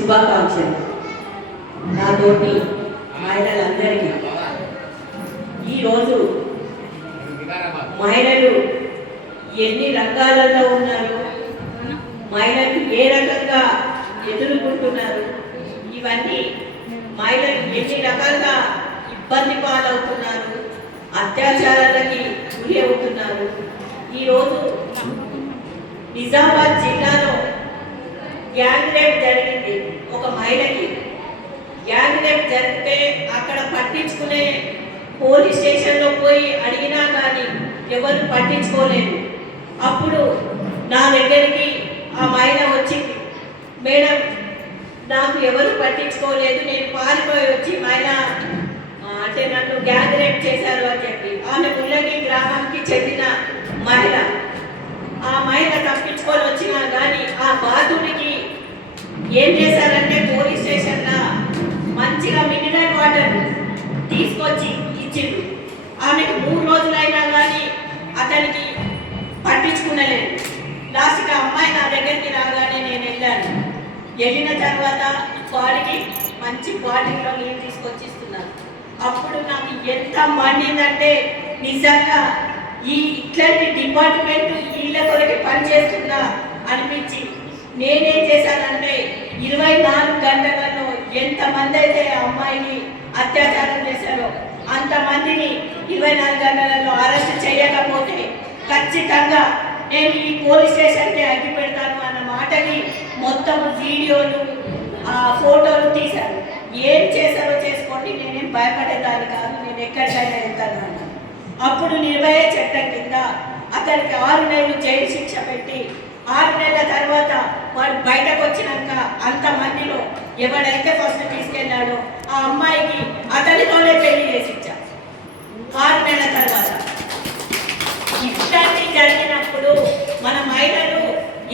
శుభాకాంక్షలు. నాతోటి మహిళలందరికీ ఈరోజు మహిళలు ఎన్ని రంగాలలో ఉన్నారు, మహిళలు ఏ రకంగా ఎదుర్కొంటున్నారు, ఇవన్నీ మహిళలు ఎన్ని రకాలుగా ఇబ్బంది పాలవుతున్నారు, అత్యాచారాలకి గురి అవుతున్నారు. ఈరోజు నిజామాబాద్ జిల్లాలో గ్యాంగ్ రేప్ జరిగింది. ఒక మహిళకి గ్యాంగ్ రేప్ జరిగితే అక్కడ పట్టించుకునే పోలీస్ స్టేషన్లో పోయి అడిగినా కానీ ఎవరు పట్టించుకోలేదు. అప్పుడు నా దగ్గరికి ఆ మహిళ వచ్చింది, మేడం నాకు ఎవరు పట్టించుకోలేదు, నేను పారిపోయి వచ్చి మహిళ అంటే నన్ను గ్యాంగ్ రేప్ చేశారు అని చెప్పి. ఆమె ముల్లగి గ్రామానికి చెందిన మహిళ. ఆ మహిళ తప్పించుకొని వచ్చినా కానీ ఆ బాధుడికి ఏం చేశారంటే పోలీస్ స్టేషన్లో మంచిగా మినరల్ వాటర్ తీసుకొచ్చి ఇచ్చిండు. ఆమెకు 3 రోజులైనా కానీ అతనికి పట్టించుకునలేదు. లాస్ట్గా అమ్మాయి నా దగ్గరికి రాగానే నేను వెళ్ళిన తర్వాత వాడికి మంచి బాటిల్లో నీళ్ళు తీసుకొచ్చి ఇస్తున్నాను. అప్పుడు నాకు ఎంత మండిందంటే నిజంగా ఇట్లాంటి డిపార్ట్మెంట్ వీళ్ళ కొరకు పనిచేస్తుందా అనిపించి నేనేం చేశానంటే 24 గంటలలో ఎంతమంది అయితే ఆ అమ్మాయిని అత్యాచారం చేశారో అంతమందిని 24 గంటలలో అరెస్ట్ చేయకపోతే ఖచ్చితంగా నేను ఈ పోలీస్ స్టేషన్కి అగ్గి పెడతాను అన్న మాటని మొత్తం వీడియోలు ఫోటోలు తీశాను. ఏం చేశారో చేసుకోండి, నేనేం భయపడేదాన్ని కాదు, నేను ఎక్కడికైనా వెళ్తాను అన్నాను. అప్పుడు నిర్భయ చట్టం కింద అతనికి 6 నెలలు జైలు శిక్ష పెట్టి 6 నెలల తర్వాత వాడు బయటకు వచ్చినాక అంతమందిలో ఎవడైతే ఫస్ట్ తీసుకెళ్ళాడో ఆ అమ్మాయికి అతనితోనే పెళ్లి చేసి ఇచ్చారు 6 నెలల తర్వాత. ఇట్లాంటి జరిగినప్పుడు మన మహిళలు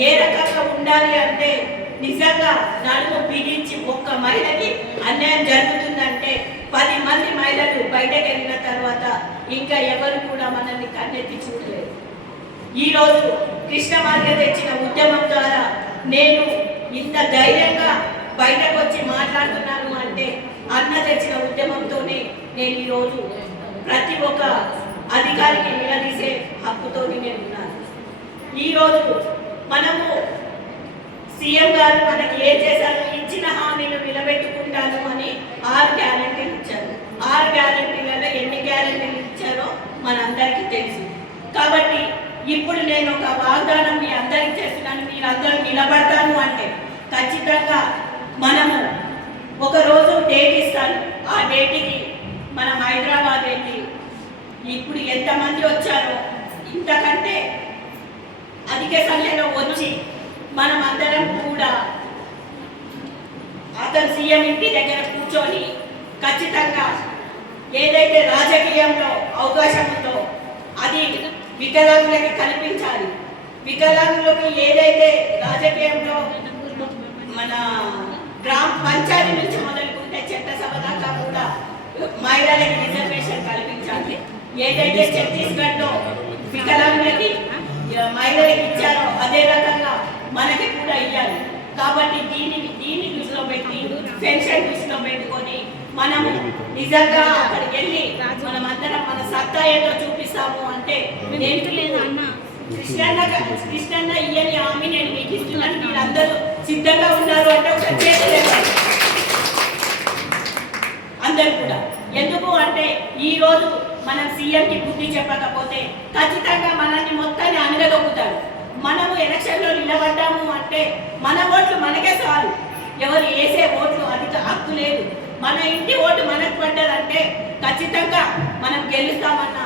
ఏ రకంగా ఉండాలి అంటే నిజంగా నడుము బిగించి ఒక్క మహిళకి అన్యాయం జరుగుతుందంటే 10 మంది మహిళలు బయటకు వెళ్ళిన తర్వాత ఇంకా ఎవరు కూడా మనల్ని కన్నెత్తి చూడలేదు. ఈరోజు కృష్ణమార్గ తెచ్చిన ఉద్యమం ద్వారా నేను ఇంత ధైర్యంగా బయటకు వచ్చి మాట్లాడుతున్నాను అంటే అన్న తెచ్చిన ఉద్యమంతోనే నేను ఈరోజు ప్రతి ఒక్క అధికారికి నిలదీసే హక్కుతో నేను ఉన్నాను. ఈరోజు మనము సీఎం గారు మనకి ఏం చేశారు, ఇచ్చిన హామీలు నిలబెట్టుకుంటాను అని 6 గ్యారెంటీలు ఇచ్చారు. 6 గ్యారెంటీలలో ఎన్ని గ్యారెంటీలు ఇచ్చారో మనందరికీ తెలుసు. కాబట్టి ఇప్పుడు నేను ఒక వాగ్దానం మీ అందరికి చేస్తున్నాను, మీరందరూ నిలబడతాను అంటే ఖచ్చితంగా మనము ఒకరోజు డేట్ ఇస్తాను. ఆ డేట్కి మనం హైదరాబాద్ వెళ్ళి ఇప్పుడు ఎంతమంది వచ్చారో ఇంతకంటే అధిక సంఖ్యలో వచ్చి మనం అందరం కూడా అతను సీఎం ఇంటి దగ్గర కూర్చొని ఖచ్చితంగా ఏదైతే రాజకీయంలో అవకాశం ఉందో అది వికలాంగులకి కల్పించాలి. వికలాంగులకు ఏదైతే రాజకీయంలో మన గ్రామ పంచాయతీ నుంచి మొదలుకుంటే చట్టసభ దాకా కూడా మహిళలకి రిజర్వేషన్ కల్పించాలి. ఏదైతే ఛత్తీస్గఢ్లో వికలాంగులకి మహిళలకు ఇచ్చారో అదే రకంగా మనకి కూడా ఇవ్వాలి. కాబట్టి దీన్ని దృష్టిలో పెట్టి పెన్షన్ దృష్టిలో పెట్టుకొని మనము నిజంగా అక్కడికి వెళ్ళి మనం అందరం మన సత్తా ఏదో చూపిస్తాము అంటే ఏంటి లేదు అన్న కృష్ణన్న ఇయ్యని హామీ నేను మీకు ఇస్తున్నాను, మీరు అందరూ సిద్ధంగా ఉన్నారు అంటే ఒక చేతులేదు అందరు కూడా. ఎందుకు అంటే ఈరోజు మనం సీఎంకి బుద్ధి చెప్పకపోతే ఖచ్చితంగా మనల్ని మొత్తాన్ని అనగదొక్కుతాడు. మనము ఎలక్షన్లో నిలబడ్డాము అంటే మన ఓట్లు మనకే చాలు, ఎవరు వేసే ఓట్లు అది హక్కు లేదు. మన ఇంటి ఓటు మనకు పడ్డదంటే ఖచ్చితంగా మనం గెలుస్తామన్న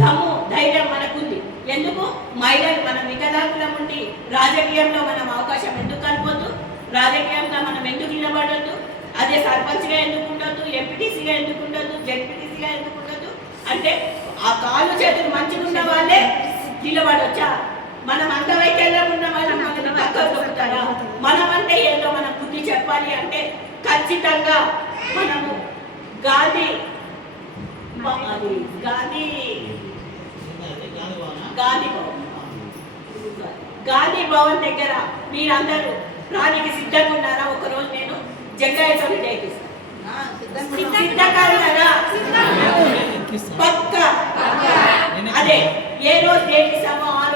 దమ్ము ధైర్యం మనకుంది. ఎందుకు మహిళలు మనం వికలాంగులం ఉండి రాజకీయంలో మనం అవకాశం ఎందుకు కలపొద్దు, రాజకీయంగా మనం ఎందుకు నిలబడద్దు, అదే సర్పంచ్గా ఎందుకు ఉండొద్దు, ఎంపీటీసీగా ఎందుకు ఉండొద్దు, జెడ్పీటీసీగా ఎందుకు ఉండొద్దు అంటే ఆ కాళ్ళు చేతులు మంచిగా ఉన్న వాళ్ళే నిలబడొచ్చా? మనం అంగవైకల్యం ఉన్న వాళ్ళు మనల్ని పక్కకు దొరుకుతారా? మనం అంటే ఏంటో మనం బుద్ధి చెప్పాలి అంటే ఖచ్చితంగా మనము గాంధీ భవన్ దగ్గర మీరందరూ రానికి సిద్ధంగా ఉన్నారా? ఒకరోజు నేను జగ్గాయతో డేట్ సిద్ధ కాదు కదా పక్క అదే ఏ రోజు డేట్ ఇస్తామో ఆ